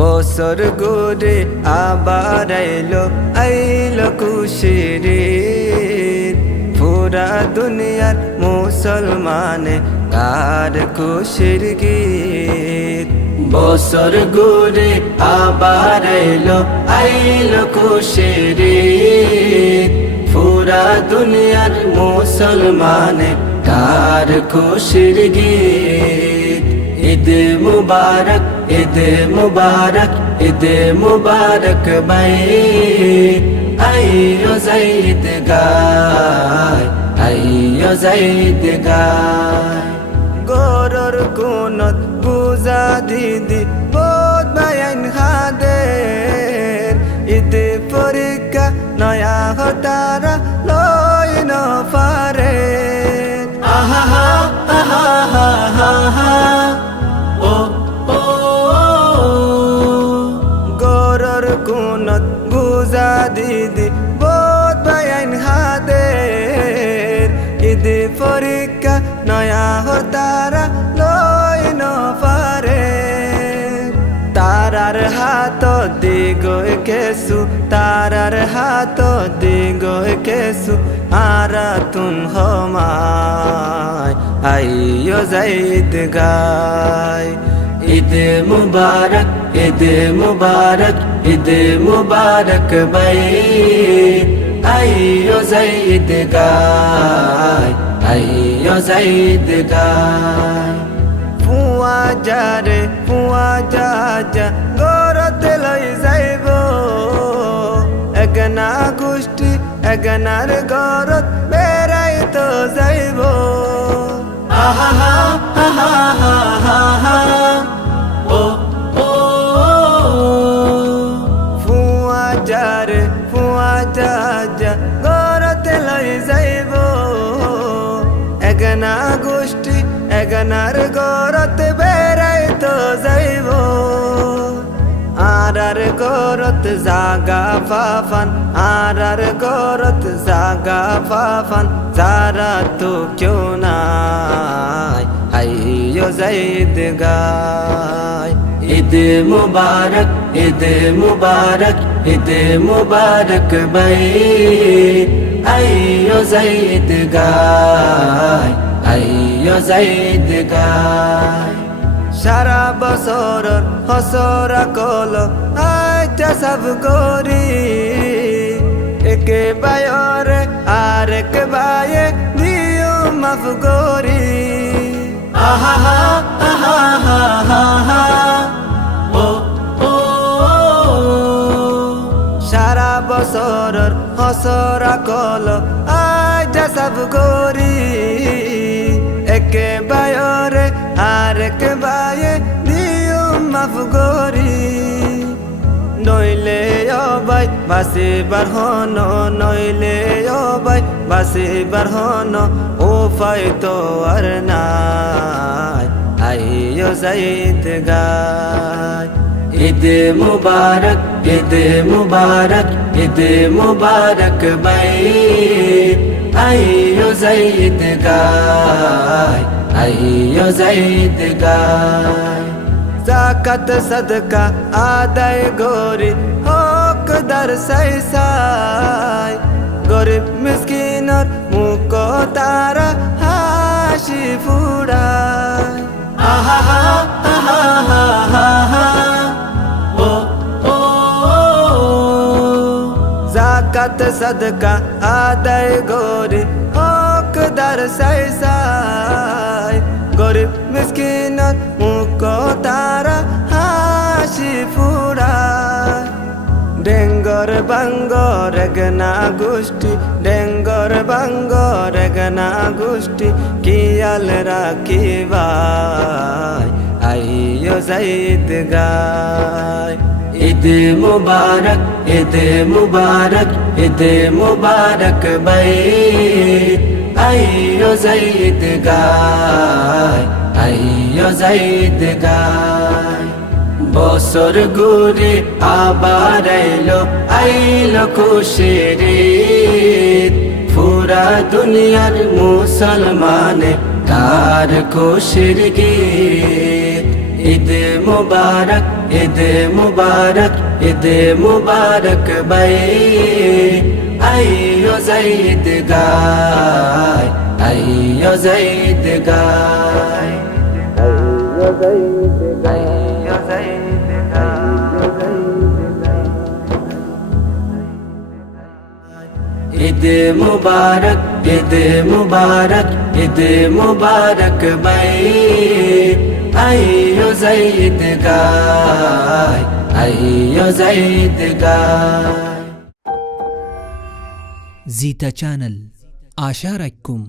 বছর ঘুরে আবার আইলো খুশির ঈদ। পুরা দুনিয়ার মুসলমানে গার খুশির গীত। বছর ঘুরে আবার আইলো খুশির ঈদ। পুরা দুনিয়ার মুসলমানে গার খুশির গীত। ঈদ মুবারক, ঈদ মুবারক, ঈদ মুবারক ভাই। আইয়ো যাইদ গায়, আইয়ো যাইদ গায়। গরর কোনত পূজা দিদি বোধ বায়ান হাদের। ঈদ পরীক্ষা নয়া হতারা লই ন পারে। আহা হা আহা হা হা হা ও ও গরর কোনত বুঝা দিদি বোধ বায়ান হাদের। ঈদ পরীক্ষা নয়া হতারা লই ন পারে। তারার হাত দিগয় কেসু, তারার হাত দিগয় কেসু আরা তুন হমায়। আইয়ো যাইদ গায়। ঈদ মুবারক, ঈদ মুবারক, ঈদ মুবারক ভাই। আইয়ো যাইদ গায়, আইয়ো যাইদ গায়। ফুয়া যারে ফুয়া যা যা গরতে লই যাইব। এগনা গোষ্ঠী এগনার গরত বেড়াই তো যাইব। আহা হা আহা হা হা হা ও ও ফুয়া যারে ফুয়া যা যা গরতে লই যাইব। এগনা গোষ্ঠী এগনার গরত বেড়াই তো যাইব। আরার গরত জাগা ফাফান, আরার গরত জাগা ফাফান যারা তো কেউ নাই। আইয়ো যাইদ গায়। ঈদ মুবারক, ঈদ মুবারক, ঈদ মুবারক ভাই। আইয়ো যাইদ গায়, আইয়ো যাইদ গায়। সারা বছর হসরা কল আইটা সব গরি। একে বায়রে আর এক বায়ে দিও মাফ গরি। আহা হা আহা হা হা হা ও ও সারা বছর হসরা কল আইটা সব গরি। একে বায়রে আর এক বায়ে দিও মাফ গরি। নইলে অবাই বাসিবার হন, নইলে অবাই বাসিবার হন উপায় তো আর নাই। আইয়ো যাইদ গায়। ঈদ মুবারক, ঈদ মুবারক, ঈদ মুবারক ভাই। আইয়ো যাইদ গায়, আইয়ো যাইদ গায়। যাকাত সদকা আদায় গরি হকদার সাই সাই। গরিব মিসকিনর মুখ তারা হাসি ফুড়ায়। আহা হা আহা হা হা হা ও ও যাকাত সদকা আদায় গরি হকদার সাই সাই। গরিব মিসকিনর মুখ তারা হাসি ফুড়ায়। ডেঙ্গর বাঙ্গর এগনা গোষ্ঠী, ডেঙ্গর বাঙ্গর এগনা গোষ্ঠী কিয়াল রাখিবাই। আইয়ো যাইদ গায়। ঈদ মুবারক, ঈদ মুবারক, ঈদ মুবারক ভাই। আইয়ো যাইদ গায়, আইয়ো যাইদ গায়। বছর ঘুরে আবার আইলো খুশির ঈদ। পুরা দুনিয়ার মুসলমানে গার খুশির গীত। ঈদ মুবারক, ঈদ মুবারক, ঈদ মুবারক ভাই। আইয়ো যাইদ গায়, আইয়ো যাইদ গায়, আইয়ো যাইদ গায়, আইয়ো যাইদ গায়। ঈদ মুবারক, ঈদ মুবারক, ঈদ মুবারক ভাই। আইয়ো যাইদ গায়, আইয়ো যাইদ গায়। জিতা চ্যানেল আশা রাখুম